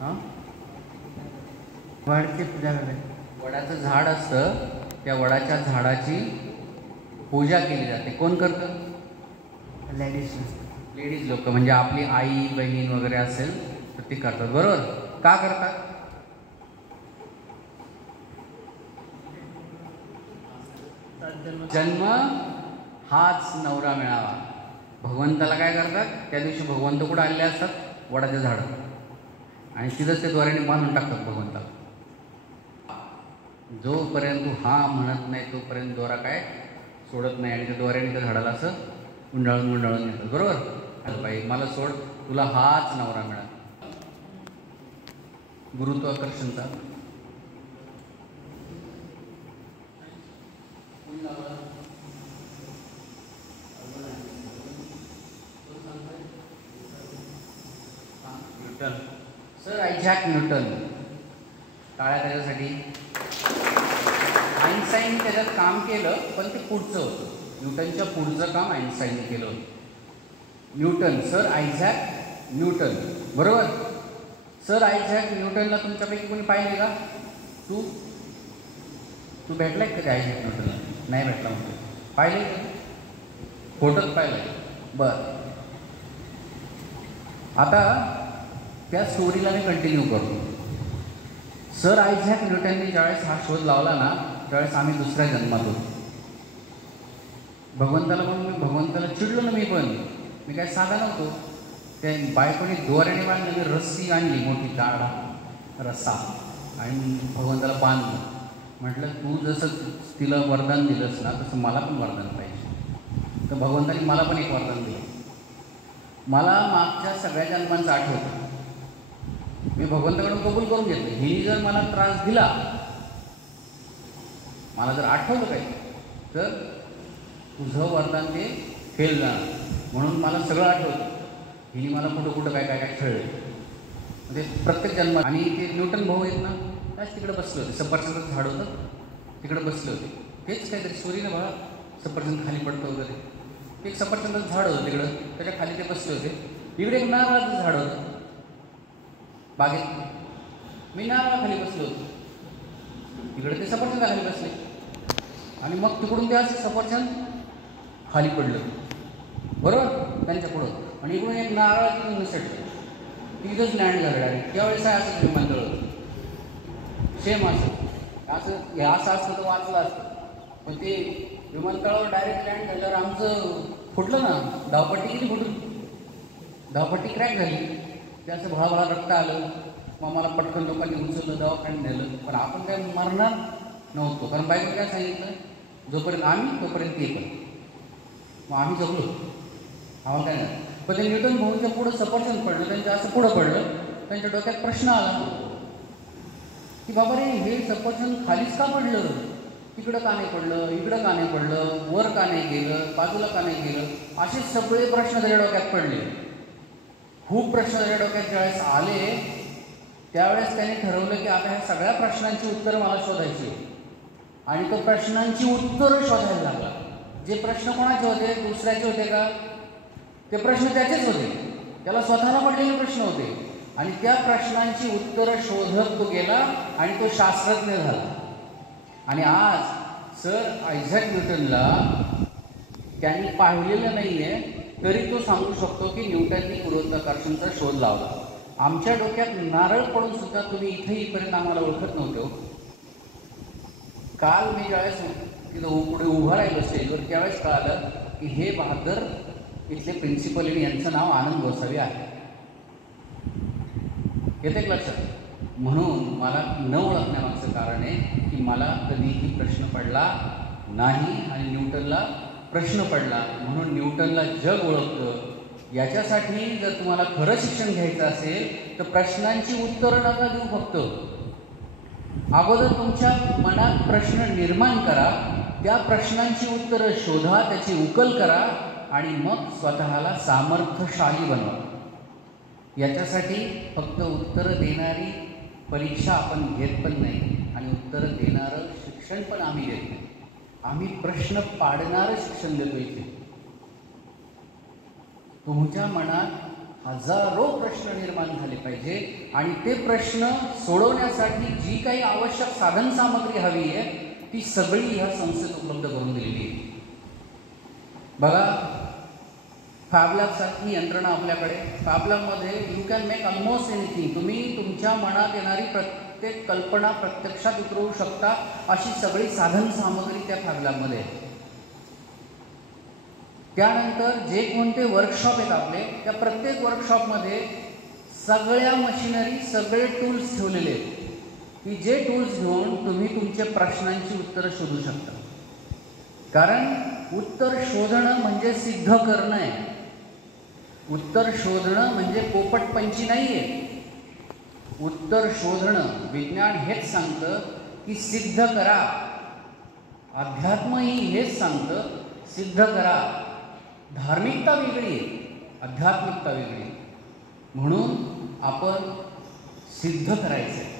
हां, वडाची पूजा करतात. वडाचं झाड असतं, त्या वडाच्या झाडाची पूजा केली जाते. कोण करतं? लेडीज लोक, म्हणजे आपली आई बहीण वगैरे असेल तर ते करतात. बरोबर. का करतात? जन्म हाच नवरा मिळावा. भगवंताला काय करतात त्या दिवशी? भगवंत कुठं आलेले असतात? वडाचे झाड, आणि तिथंच ते दोऱ्याने बांधून टाकतात भगवंताला. जोपर्यंत तू हा म्हणत नाही तोपर्यंत दोरा काय सोडत नाही, आणि त्या दोऱ्याने त्या झाडाला असं गुंडाळून गुंडाळून येतात. बरोबर. बाई मला सोड, तुला हाच नवरा मिळाला. गुरुत्वाकर्षणचा न्यूटन, सर आयझॅक न्यूटन. टाळ्या त्याच्यासाठी. आईन्स्टाईन त्याच्यात काम केलं, पण ते पुढचं होतं. न्यूटनच्या पुढचं काम आईन्स्टाईनने केलं होतं. Newton, sir Isaac Newton. बरोबर. सर आयझॅक न्यूटनला तुमच्यापैकी कोणी पाहिले का? तू भेटलाय कधी आयझॅक न्यूटनला? नाही भेटला. म्हणतो पाहिले का? फोटोच पाहिलं. बरं, आता त्या स्टोरीला मी कंटिन्यू करतो. सर आयझॅक न्यूटनने ज्यावेळेस हा शोध लावला ना, त्यावेळेस आम्ही दुसऱ्या जन्मात होतो. भगवंताला म्हणून मी भगवंताला चिडलो ना. मी काय साधा नव्हतो. त्या बायकोने दोऱ्याने बांधलेली रस्सी आणली, मोठी जाडा रस्सा, आणि भगवंताला बांधलं. म्हटलं तू जसं तिला वरदान दिलंस ना, तसं मला पण वरदान पाहिजे. तर भगवंताने मला पण एक वरदान दिलं. मला मागच्या सगळ्या जन्मांचं आठवतं. मी भगवंताकडून कबूल करून घेतलं, हिने जर मला त्रास दिला, मला जर आठवलं काही, तर तुझं वरदान ते फेल जाणार. म्हणून मला सगळं आठवतं. हिने मला कुठं कुठं काय काय काय खेळलं, म्हणजे प्रत्येक जन्मात. आणि ते न्यूटन भाऊ आहेत ना, त्याच तिकडे बसले होते. सफरचंदाचं झाड होतं, तिकडे बसले होते. तेच काहीतरी स्टोरीनं बघा, सफरचंद खाली पडतं वगैरे. एक सफरचंदाचं झाड होतं तिकडं, त्याच्या खाली ते बसले होते. इकडे एक नारळाचं झाड होतं बागेत. मी नारळाखाली बसलो होतो, इकडे ते सफरचंदाखाली बसले, आणि मग तिकडून ते असं सफरचंद खाली पडलं. बरोबर, त्यांच्या पुढं. आणि इकडून एक नारळाची मिसळलं, तिथंच लँड झालं डायरेक्ट. त्यावेळेस काय असं विमानतळ होतं, सेम असं असतं तर वाचलं असतं. पण ते विमानतळावर डायरेक्ट लँड झाल्यावर आमचं फुटलं ना. धावपट्टी किती फुटून, धावपट्टी क्रॅक झाली. ते असं भळाभळा रक्त आलं. मग मला पटकन लोकांनी उचललं, दवाखान्यात नेलं. पण आपण काय मरणार नव्हतो, कारण बायकोने काय सांगितलं, जोपर्यंत आम्ही तोपर्यंत ते पण. मग आम्ही जगलो, आम्हाला काय नाही. पण ते न्यूटन भाऊंच्या पुढं सफरचंद पडलं, त्यांचं असं पुढं पडलं. त्यांच्या डोक्यात प्रश्न आला की बाबा रे, हे सफरचंद खालीच का पडलं? इकडं का नाही पडलं, इकडं का नाही पडलं, वर का नाही गेलं, बाजूला का नाही गेलं? असे सगळे प्रश्न त्याच्या डोक्यात पडले. खूप प्रश्न त्याच्या डोक्यात ज्यावेळेस आले, त्यावेळेस त्याने ठरवलं की आता ह्या सगळ्या प्रश्नांची उत्तरं मला शोधायची. आणि तो प्रश्नांची उत्तरं शोधायला लागला. जे प्रश्न कोणाचे होते? दुसऱ्याचे होते का? ते प्रश्न त्याचेच होते, त्याला स्वतःला पडलेले प्रश्न होते. आणि त्या प्रश्नांची उत्तरं शोधत तो गेला, आणि तो शास्त्रज्ञ झाला. आणि आज सर आयझॅक न्यूटनला त्यांनी पाहिलेलं नाही आहे, तरी तो सांगू शकतो की न्यूटननी गुरुत्वाकर्षणाचा शोध लावला. आमच्या डोक्यात नारळ पडून सुद्धा तुम्ही इथे इथपर्यंत आम्हाला ओळखत नव्हते. काल मी ज्यावेळेस तिथं पुढे उभं राहिलो स्टेजवर, त्यावेळेस कळालं की हे बहादर इथले प्रिन्सिपल, यांचं नाव आनंद गोसावी आहे. येते लक्षात. म्हणून मला न ओळखण्यामागचं कारण आहे की मला कधीही प्रश्न पडला नाही, आणि न्यूटनला प्रश्न पडला, म्हणून न्यूटनला जग ओळखतं. याच्यासाठी जर तुम्हाला खरं शिक्षण घ्यायचं असेल तर प्रश्नांची उत्तरं नका देऊ. फक्त अगोदर तुमच्या मनात प्रश्न निर्माण करा, त्या प्रश्नांची उत्तरं शोधा, त्याची उकल करा, आणि मग स्वतःला सामर्थ्यशाली बनवा. याच्यासाठी फक्त उत्तरं देणारी परीक्षा आपण घेत पण नाही, आणि उत्तरं देणारं शिक्षण पण आम्ही देत नाही. आम्ही प्रश्न पाडणारं शिक्षण देतो. इथे तुमच्या मनात हजारो प्रश्न निर्माण झाले पाहिजे आणि ते प्रश्न सोडवण्यासाठी जी काही आवश्यक साधन सामग्री हवी आहे ती सगळी ह्या संस्थेत उपलब्ध करून दिलेली आहे. बघा, फॅबलॅबसारखी यंत्रणा आपल्याकडे. फॅबलॅबमध्ये you can make almost anything. तुम्ही तुमच्या मनात येणारी प्रत्येक कल्पना प्रत्यक्षात उतरवू शकता अशी सगळी साधन सामग्री त्या फॅबलॅबमध्ये आहे. त्यानंतर जे कोणते वर्कशॉप आहेत आपले, त्या प्रत्येक वर्कशॉपमध्ये सगळ्या मशिनरी, सगळे टूल्स ठेवलेले आहेत की जे टूल्स घेऊन तुम्ही तुमच्या प्रश्नांची उत्तरं शोधू शकता. कारण उत्तर शोधणं म्हणजे सिद्ध करणं आहे. उत्तर शोधणं म्हणजे पोपटपंची नाही आहे. उत्तर शोधणं, विज्ञान हेच सांगतं की सिद्ध करा. अध्यात्मही हेच सांगतं सिद्ध करा. धार्मिकता वेगळी आहे, आध्यात्मिकता वेगळी. म्हणून आपण सिद्ध करायचं आहे.